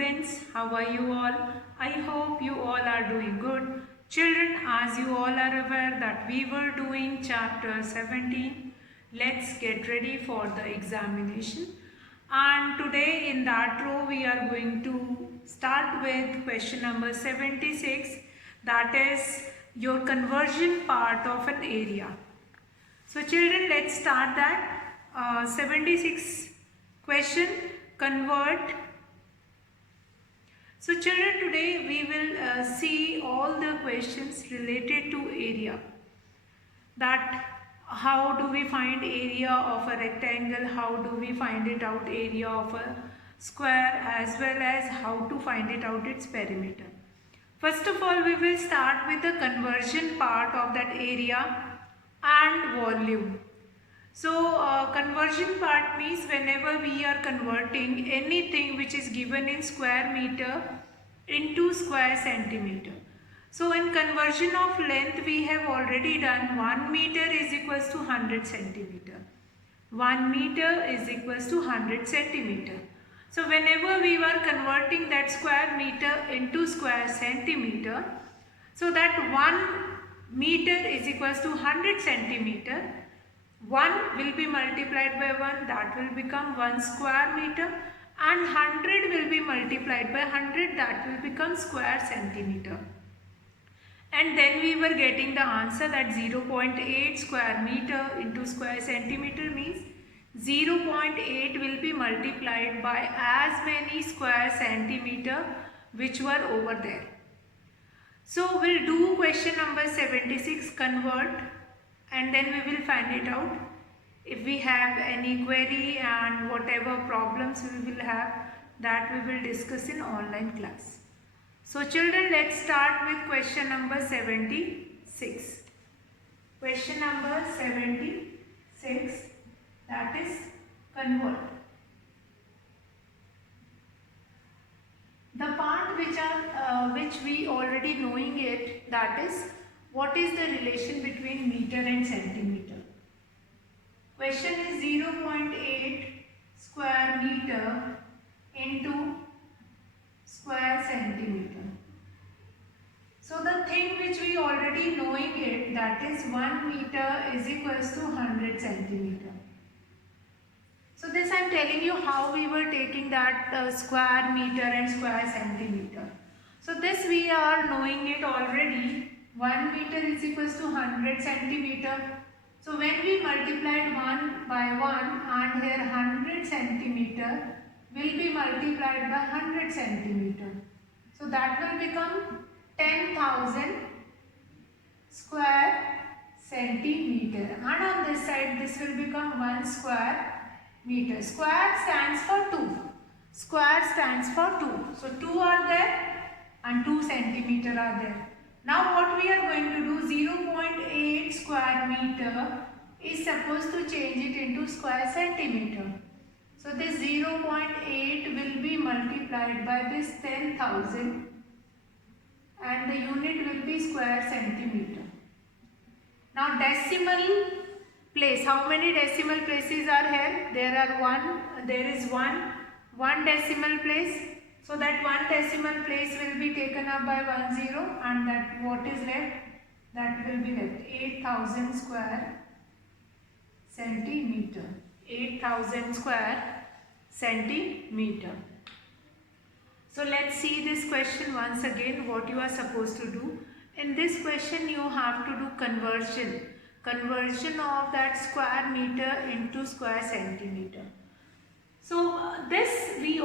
students, how are you all? I hope you all are doing good. Children, as you all are aware that we were doing chapter 17, let's get ready for the examination. And today in that row we are going to start with question number 76, that is your conversion part of an area. So children, let's start that. 76 question, convert. So children, today we will see all the questions related to area. That how do we find area of a rectangle, how do we find it out area of a square, as well as how to find it out its perimeter. First of all, we will start with the conversion part of that area and volume. So conversion part means whenever we are converting anything which is given in square meter into square centimeter. So in conversion of length we have already done 1 meter is equals to 100 centimeter. 1 meter is equals to 100 centimeter. So whenever we were converting that square meter into square centimeter, so that 1 meter is equals to 100 centimeter, 1 will be multiplied by 1, that will become 1 square meter, and 100 will be multiplied by 100, that will become square centimeter. And then we were getting the answer that 0.8 square meter into square centimeter means 0.8 will be multiplied by as many square centimeter which were over there. So we'll do question number 76, convert, and then we will find it out. If we have any query and whatever problems we will have, that we will discuss in online class. So children, let's start with question number 76. Question number 76, that is convert. The part which we already knowing it, that is what is the relation between meter and centimeter. Question is 0.8 square meter into square centimeter. So the thing which we already knowing it, that is 1 meter is equals to 100 centimeter. So this I am telling you how we were taking that square meter and square centimeter. So this we are knowing it already. 1 meter is equals to 100 centimeter. So when we multiplied 1 by 1 and here 100 centimeter will be multiplied by 100 centimeter. So that will become 10,000 square centimeter. And on this side this will become 1 square meter. Square stands for 2. Square stands for 2. So 2 are there and 2 centimeter are there. Now what we are going to do, 0.8 square meter is supposed to change it into square centimeter. So this 0.8 will be multiplied by this 10,000 and the unit will be square centimeter. Now decimal place, how many decimal places are here? There is one decimal place. So that 1 decimal place will be taken up by 1 0 and that what is left? That will be left 8,000 square centimeter. 8,000 square centimeter. So let's see this question once again, what you are supposed to do. In this question you have to do conversion. Conversion of that square meter into square centimeter. So this we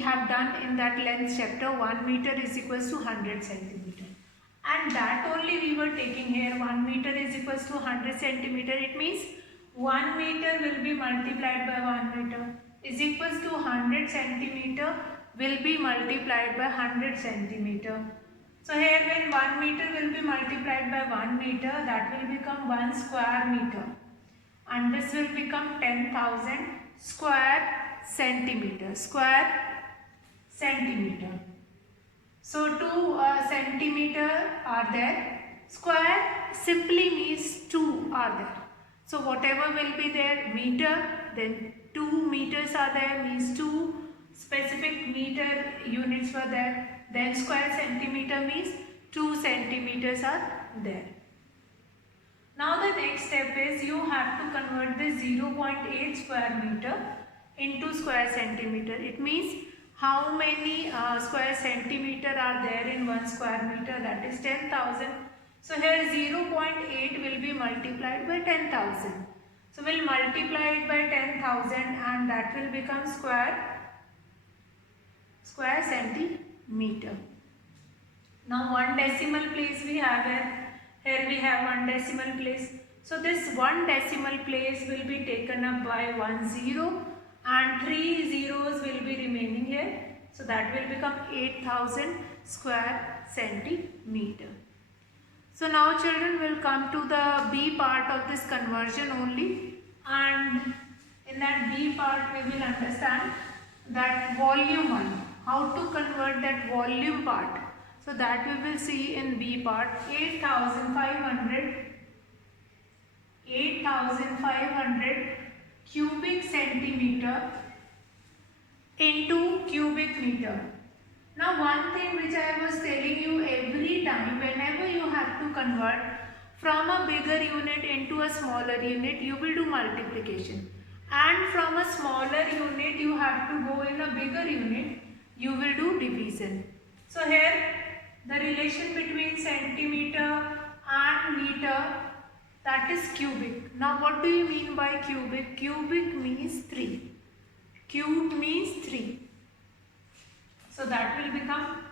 have done in that length chapter. 1 meter is equals to 100 centimeter, and that only we were taking here. 1 meter is equals to 100 centimeter. It means 1 meter will be multiplied by 1 meter is equals to 100 centimeter will be multiplied by 100 centimeter. So here when 1 meter will be multiplied by 1 meter, that will become 1 square meter. And this will become 10,000 square centimeter. So 2 centimeter are there. Square simply means 2 are there. So whatever will be there, meter, then 2 meters are there means 2 specific meter units were there. Then square centimeter means 2 centimeters are there. Now the next step is you have to convert the 0.8 square meter into square centimeter. It means how many square centimeter are there in 1 square meter, that is 10,000. So here 0.8 will be multiplied by 10,000. So we'll multiply it by 10,000 and that will become square centimeter. Now 1 decimal place we have here. Here we have 1 decimal place. So this 1 decimal place will be taken up by 1 0 and 3 zeros will be remaining here. So that will become 8,000 square centimeter. So now children will come to the B part of this conversion only, and in that B part we will understand that volume 1, how to convert that volume part. So that we will see in B part. 8,500 cubic centimeter into cubic meter. Now one thing which I was telling you, every time whenever you have to convert from a bigger unit into a smaller unit, you will do multiplication, and from a smaller unit you have to go in a bigger unit, you will do division. So here the relation between centimeter and meter, that is cubic. Now what do you mean by cubic? Cubic means 3. Cube means 3. So that will become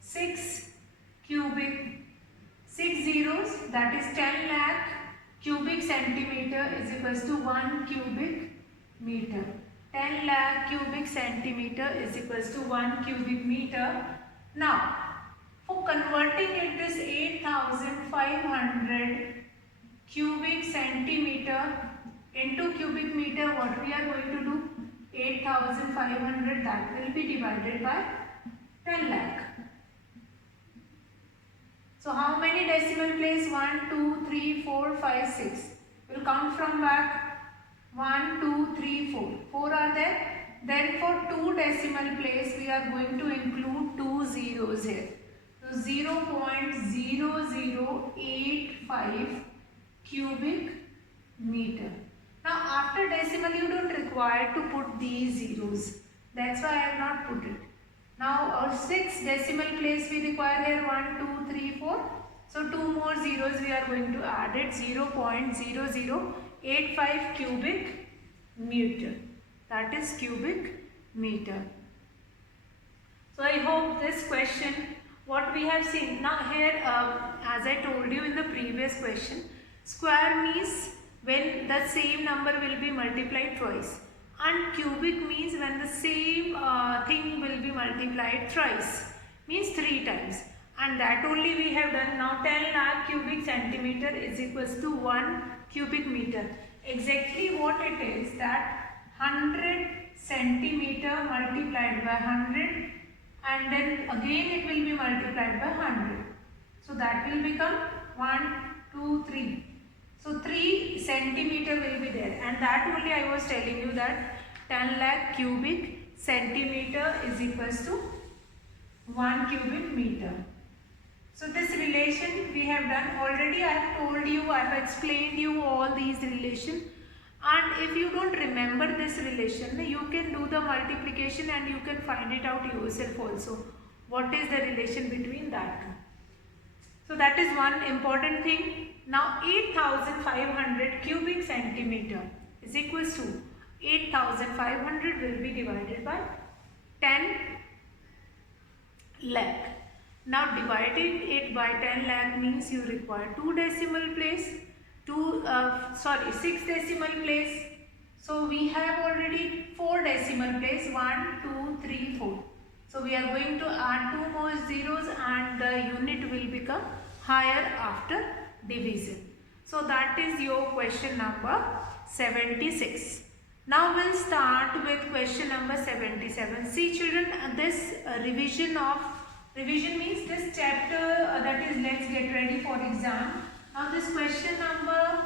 6 cubic, 6 zeros, that is 10 lakh cubic centimeter is equals to 1 cubic meter. 10 lakh cubic centimeter is equals to 1 cubic meter. Now, for converting it this 8,500 cubic centimeter into cubic meter, what we are going to do? 8,500, that will be divided by 10 lakh. So how many decimal place? 1, 2, 3, 4, 5, 6. We'll count from back. 1, 2, 3, 4. 4 are there. Then for 2 decimal place, we are going to include 2 zeros here. So 0.0085 cubic meter. Now after decimal, you don't require to put these zeros. That's why I have not put it. Now our 6 decimal place we require here 1, 2, 3, 4. So 2 more zeros we are going to add it, 0.0085 cubic meter. That is cubic meter. So I hope this question, what we have seen. Now here as I told you in the previous question, square means when the same number will be multiplied twice, and cubic means when the same thing will be multiplied thrice, means 3 times, and that only we have done. Now 10 lakh cubic centimeter is equals to 1 cubic meter. Exactly what it is, that 100 centimeter multiplied by 100, and then again it will be multiplied by 100. So that will become 1, 2, 3. So 3 centimeter will be there, and that only I was telling you that 10 lakh cubic centimeter is equals to 1 cubic meter. So this relation we have done already. I have told you, I have explained you all these relations, and if you don't remember this relation, you can do the multiplication and you can find it out yourself also. What is the relation between that two? So that is one important thing. Now 8,500 cubic centimeter is equals to 8,500 will be divided by 10 lakh. Now dividing it by 10 lakh means you require 2 decimal place, 6 decimal place. So we have already 4 decimal place, 1, 2, 3, 4. So we are going to add 2 more zeros and the unit will become higher after division. So that is your question number 76. Now we'll start with question number 77. See children, this revision means this chapter, that is let's get ready for exam. Now this question number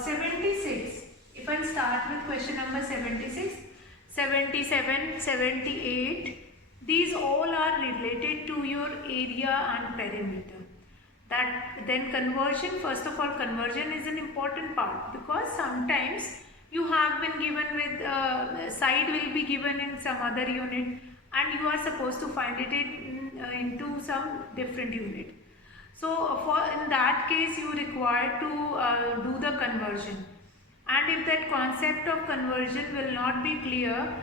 76, if I start start with question number 76, 77, 78. These all are related to your area and perimeter. That then conversion, first of all, conversion is an important part, because sometimes you have been given with side will be given in some other unit and you are supposed to find it into some different unit. So in that case you require to do the conversion, and if that concept of conversion will not be clear,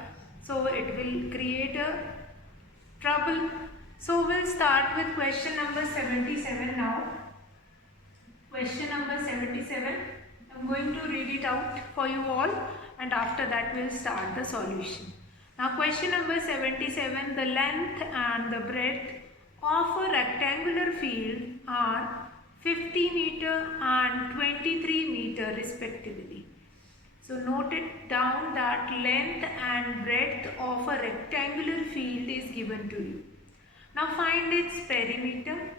so it will create a trouble. So we'll start with question number 77 now. Question number 77, I'm going to read it out for you all, and after that we'll start the solution. Now question number 77, the length and the breadth of a rectangular field are 50 meter and 23 meter respectively. So note it down that length and breadth of a rectangular field is given to you. Now find its perimeter,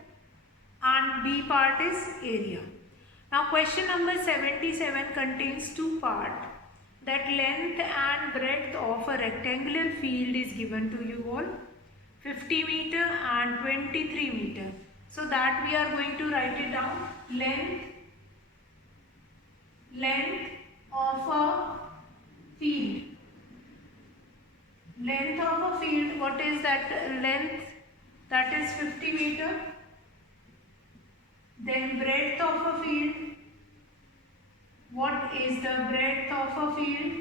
and B part is area. Now question number 77 contains two parts. That length and breadth of a rectangular field is given to you all, 50 meter and 23 meter. So that we are going to write it down. Length of a field. Length of a field, what is that length? That is 50 meter. Then breadth of a field. What is the breadth of a field?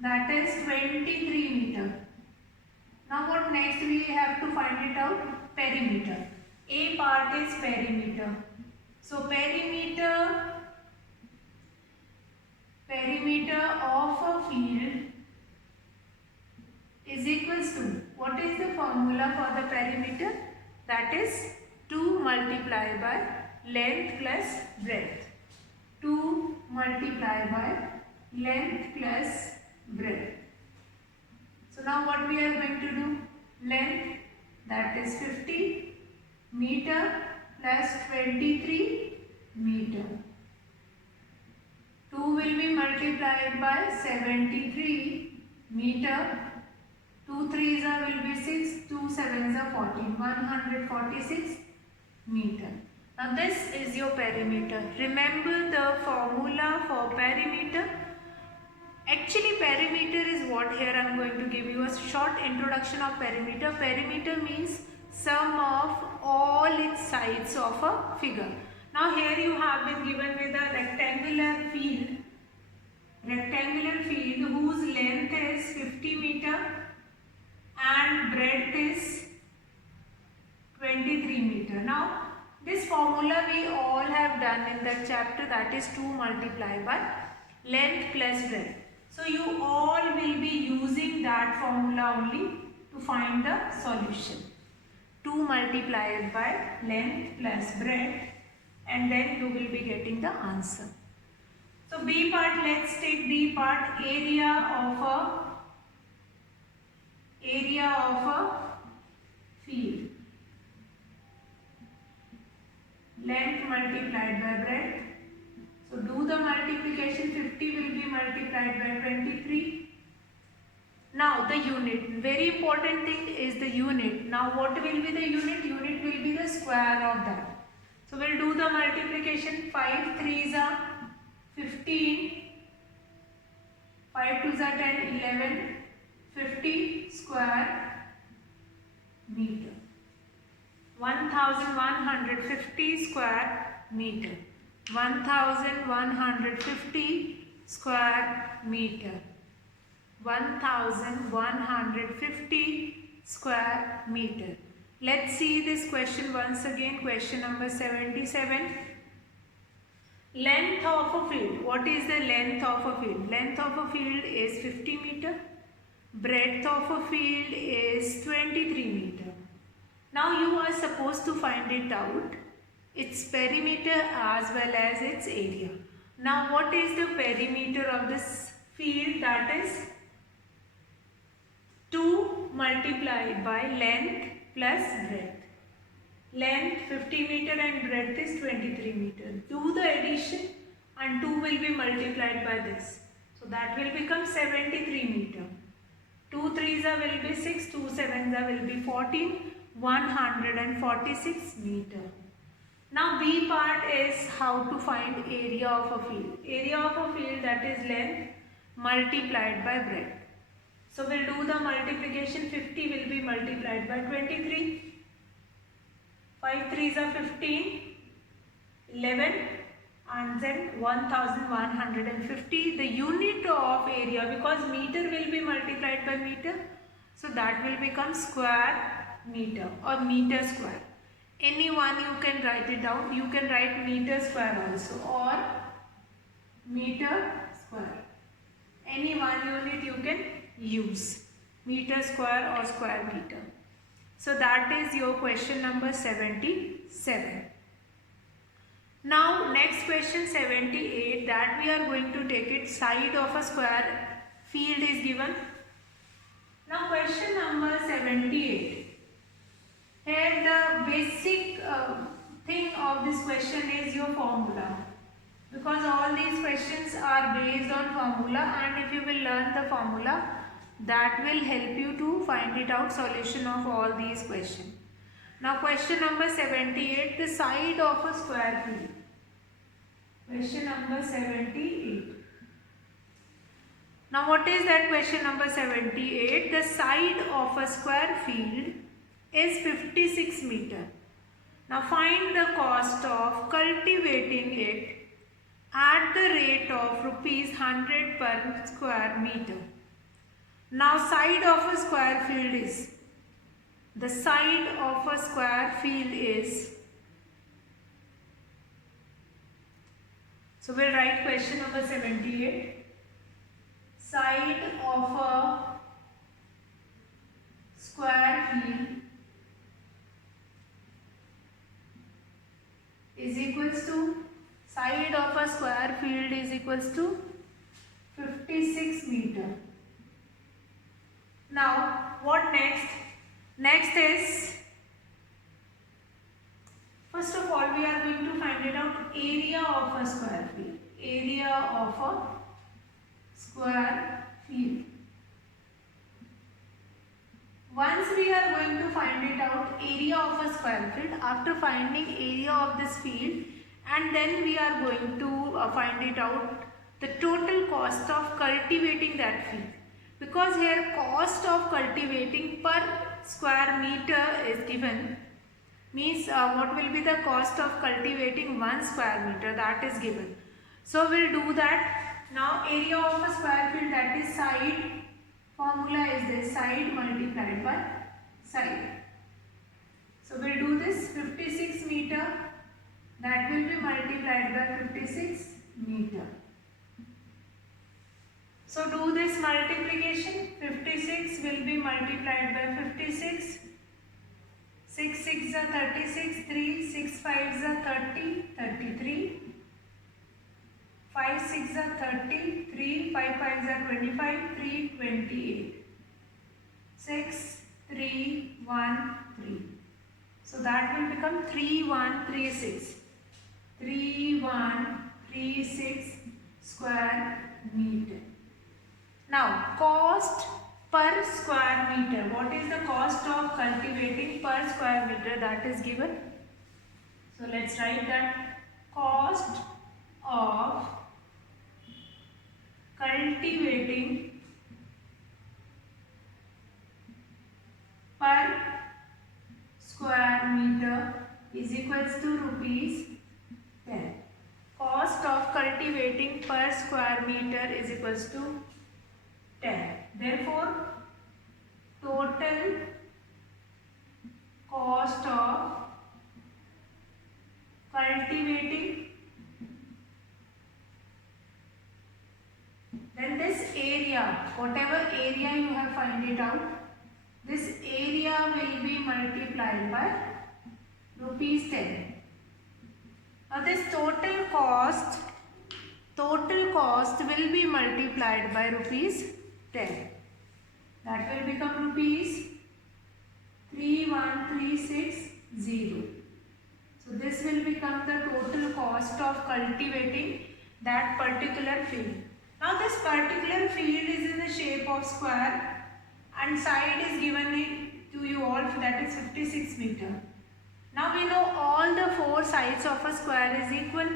That is 23 meter. Now what next we have to find it out? Perimeter. A part is perimeter. So perimeter of a field is equals to, what is the formula for the perimeter? That is 2 multiplied by length plus breadth. 2 multiplied by length plus breadth. So now what we are going to do? Length, that is 50 meter plus 23 meter. 2 will be multiplied by 73 meter. 2 3s will be 6, 2 7s are 14, 146 meter. Now this is your perimeter. Remember the formula for perimeter. Actually perimeter is what, here I am going to give you a short introduction of perimeter. Perimeter means sum of all its sides of a figure. Now here you have been given with a rectangular field whose length is 50 meter and breadth is 23 meter. Now this formula we all have done in that chapter, that is 2 multiplied by length plus breadth. So you all will be using that formula only to find the solution. 2 multiplied by length plus breadth, and then you will be getting the answer. So B part, let's take B part, area of a field. Length multiplied by breadth. So do the multiplication, 50 will be multiplied by 23. Now the unit, very important thing is the unit. Now what will be the unit? Unit will be the square of that. So we'll do the multiplication, 5 3s are 15, 5 2s are 10, 11, 50 square meter. 1150 square meter. 1150 square meter. 1150 square meter. Let's see this question once again. Question number 77. Length of a field. What is the length of a field? Length of a field is 50 meter. Breadth of a field is 23 meter. Now you are supposed to find it out, its perimeter as well as its area. Now what is the perimeter of this field? That is 2 multiplied by length plus breadth. Length 50 meter and breadth is 23 meter. Do the addition and 2 will be multiplied by this. So that will become 73 meter. 2 3s will be 6, 2 7s will be 14, 146 meter. Now B part is how to find area of a field. Area of a field, that is length multiplied by breadth. So we'll do the multiplication. 50 will be multiplied by 23. 5 3s are 15, 11 and then 1150. The unit of area, because meter will be multiplied by meter, so that will become square meter or meter square. Any one you can write it down. You can write meter square also or meter square. Any one unit you can use, meter square or square meter. So that is your question number 77. Now next question 78, that we are going to take it. Side of a square field is given. Now question number 78. Here the basic thing of this question is your formula, because all these questions are based on formula, and if you will learn the formula, that will help you to find it out solution of all these questions. Now question number 78, the side of a square field. Question number 78. Now what is that question number 78? The side of a square field is 56 meter. Now find the cost of cultivating it at the rate of rupees 100 per square meter. Now side of a square field is, the side of a square field is, so we'll write question number 78. Side of a square field is equals to, side of a square field is equals to 56 meter. Now what next? Next is, first of all we are going to find it out area of a square field. Area of a square field. Once we are going to find it out area of a square field, after finding area of this field, and then we are going to find it out the total cost of cultivating that field. Because here cost of cultivating per square meter is given, means what will be the cost of cultivating 1 square meter, that is given. So we'll do that. Now area of a square field, that is side, formula is this, side multiplied by side. So we'll do this, 56 meter, that will be multiplied by 56 meter. So do this multiplication. 56 will be multiplied by 56. 6 6 are 36, 3 6 5 are 30, 33. 5 6 are 30, 3 5 5 are 25, 3 28. 6 3 1 3. So that will become 3136. 3136 square meter. Now cost per square meter. What is the cost of cultivating per square meter, that is given. So let's write that. Cost of cultivating per square meter is equals to rupees 10. Cost of cultivating per square meter is equals to 10. Therefore, total cost of cultivating, then this area, whatever area you have find it out, this area will be multiplied by rupees 10. Now this total cost will be multiplied by rupees 10. That will become rupees 31360. So this will become the total cost of cultivating that particular field. Now this particular field is in the shape of square and side is given it to you all, that is 56 meter. Now we know all the four sides of a square is equal,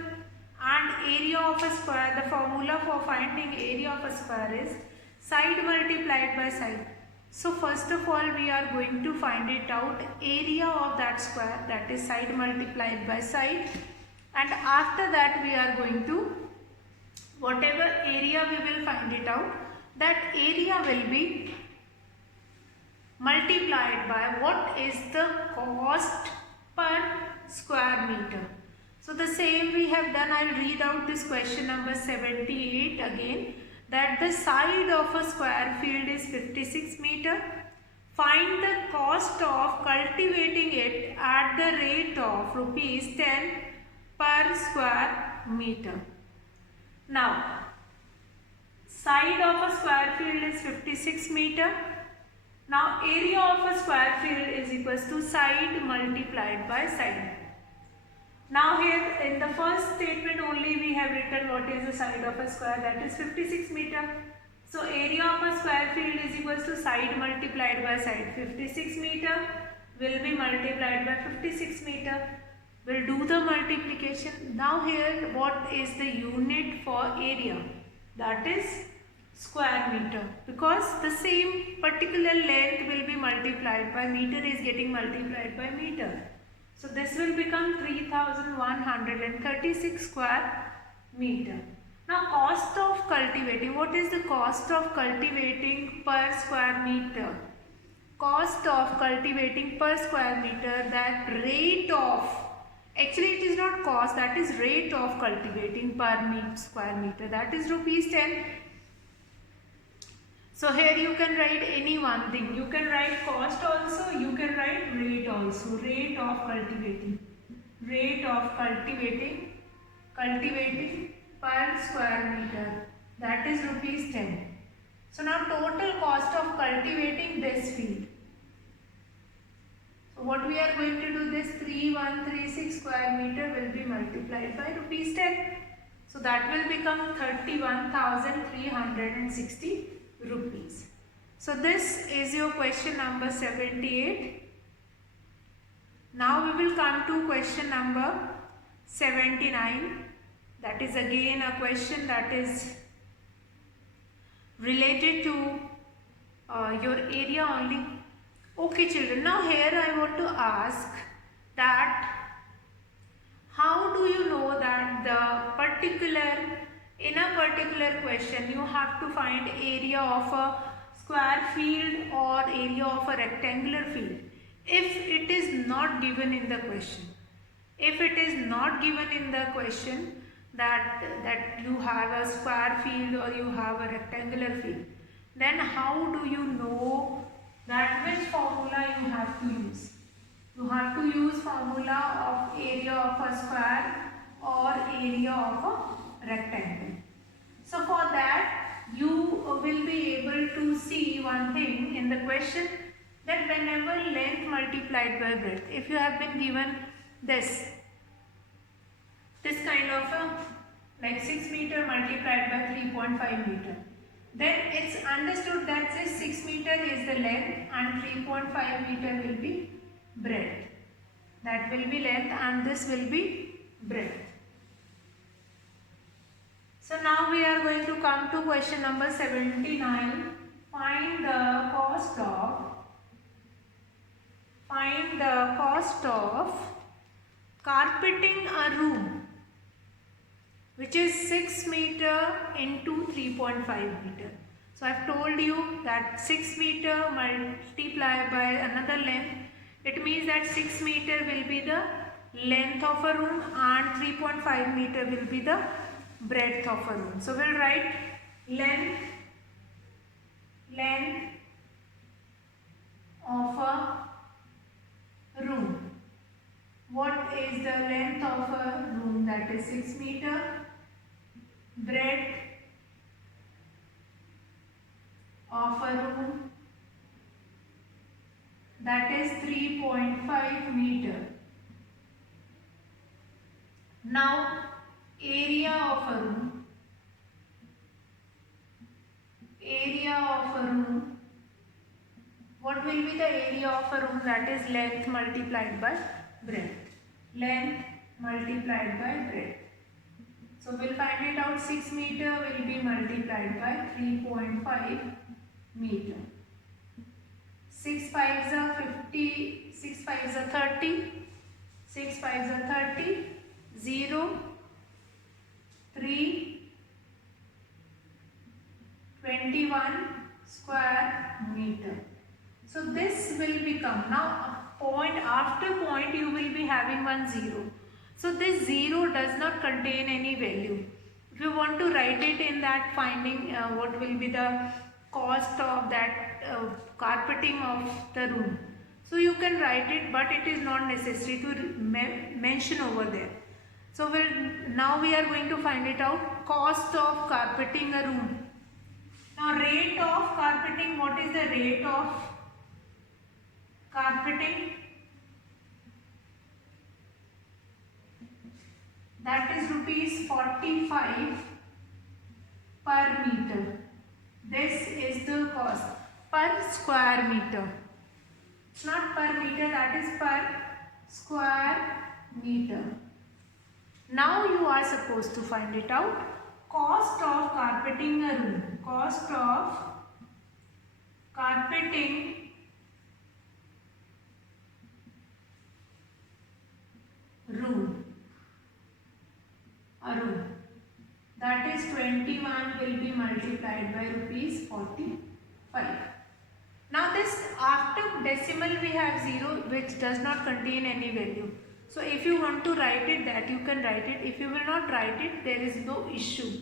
and area of a square, the formula for finding area of a square is side multiplied by side. So first of all we are going to find it out, area of that square, that is side multiplied by side, and after that we are going to, whatever area we will find it out, that area will be multiplied by what is the cost per square meter. So the same we have done. I will read out this question number 78 again, that the side of a square field is 56 meter. Find the cost of cultivating it at the rate of rupees 10 per square meter. Now, side of a square field is 56 meter. Now, area of a square field is equals to side multiplied by side. Now, here in the first statement only we have written what is the side of a square, that is 56 meter. So, area of a square field is equals to side multiplied by side. 56 meter will be multiplied by 56 meter. We'll do the multiplication. Now, here what is the unit for area? That is square meter, because the same particular length will be multiplied by meter, is getting multiplied by meter. So this will become 3136 square meter. Now cost of cultivating, what is the cost of cultivating per square meter? Cost of cultivating per square meter, that rate of, actually it is not cost, that is rate of cultivating per square meter, that is rupees 10. So here you can write any one thing. You can write cost also, you can write rate also. Rate of cultivating. Rate of cultivating per square meter. That is rupees 10. So now total cost of cultivating this field. So what we are going to do, this 3136 square meter will be multiplied by rupees 10. So that will become 31,360 rupees. So this is your question number 78. Now we will come to question number 79. That is again a question that is related to your area only. Okay children, now here I want to ask that how do you know that in a particular question you have to find area of a square field or area of a rectangular field if it is not given in the question. If it is not given in the question that you have a square field or you have a rectangular field, then how do you know that which formula you have to use? You have to use formula of area of a square or area of a rectangle. So for that you will be able to see one thing in the question, that whenever length multiplied by breadth, if you have been given this kind of a like 6 meter multiplied by 3.5 meter, then it's understood that this 6 meter is the length and 3.5 meter will be breadth. That will be length and this will be breadth. So now we are going to come to question number 79. Find the cost of carpeting a room which is 6 meter into 3.5 meter. So I have told you that 6 meter multiplied by another length, it means that 6 meter will be the length of a room and 3.5 meter will be the breadth of a room. So we'll write length of a room. What is the length of a room? That is 6 meter. Breadth of a room, that is 3.5 meter. Now area of a room, will be the area of a room? That is length multiplied by breadth. Length multiplied by breadth. So we'll find it out. 6 meter will be multiplied by 3.5 meter. 6 5s are 50, 6 5s are 30, 6 5s are 30, 0, 3, 21 square meter. So this will become, now point after point you will be having one 0. So this 0 does not contain any value. If you want to write it in that finding, what will be the cost of that carpeting of the room. So you can write it, but it is not necessary to mention over there. So now we are going to find it out. Cost of carpeting a room. Now rate of carpeting, what is the rate of carpeting? That is rupees 45 per meter. This is the cost per square meter. It's not per meter, that is per square meter. Now you are supposed to find it out. Cost of carpeting a room. Cost of carpeting room. A room. That is 21 will be multiplied by rupees 45. Now this after decimal we have 0 which does not contain any value. So if you want to write it, that you can write it. If you will not write it, there is no issue.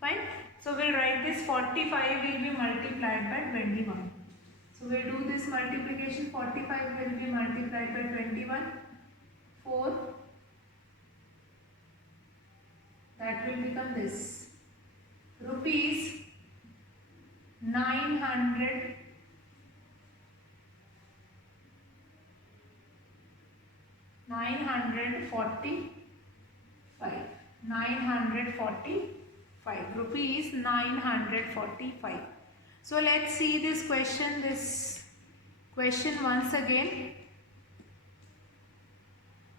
Fine. So we'll write this 45 will be multiplied by 21. So we'll do this multiplication. 45 will be multiplied by 21. 4. That will become this. Rupees 900 945 rupees 945. So let's see this question once again.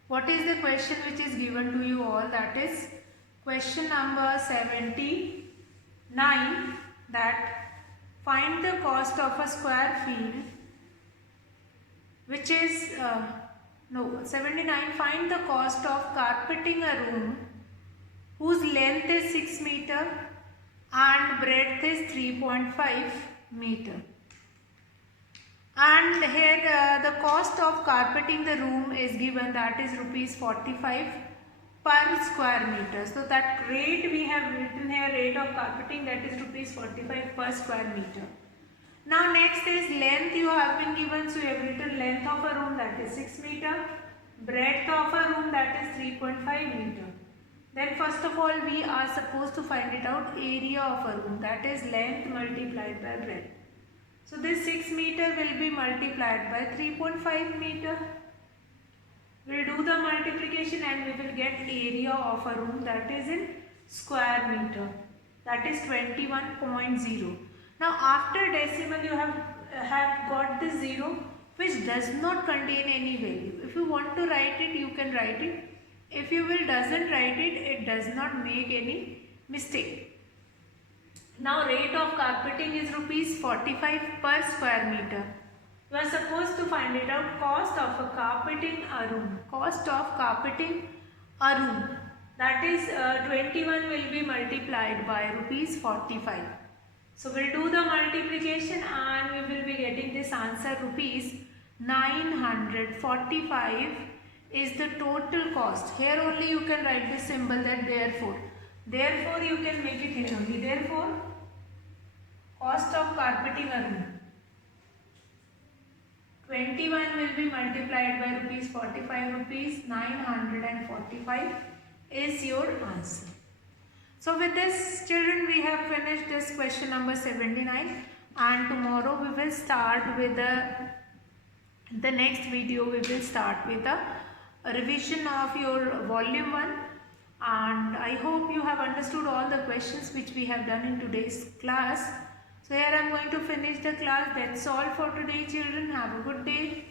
What is the question which is given to you all? That is question number 79, that find the cost of a square field which is 79. Find the cost of carpeting a room whose length is 6 meter and breadth is 3.5 meter. And here the cost of carpeting the room is given, that is rupees 45 per square meter. So that rate we have written here, rate of carpeting, that is rupees 45 per square meter. Now next is length you have been given, so you have written length of a room, that is 6 meter, breadth of a room, that is 3.5 meter. Then first of all we are supposed to find it out, area of a room, that is length multiplied by breadth. So this 6 meter will be multiplied by 3.5 meter. We will do the multiplication and we will get area of a room, that is in square meter, that is 21.0. Now after decimal you have got the 0 which does not contain any value. If you want to write it, you can write it. If you doesn't write it, it does not make any mistake. Now rate of carpeting is rupees 45 per square meter. You are supposed to find it out, cost of a carpeting a room. Cost of carpeting a room, that is 21 will be multiplied by rupees 45. So we'll do the multiplication and we will be getting this answer, rupees 945 is the total cost. Here only you can write the symbol, that therefore. Therefore you can make it here only. Therefore cost of carpeting a room, 21 will be multiplied by rupees 45, rupees 945 is your answer. So with this children, we have finished this question number 79, and tomorrow we will start with the next video. We will start with a revision of your volume 1, and I hope you have understood all the questions which we have done in today's class. So here I am going to finish the class. That's all for today, children. Have a good day.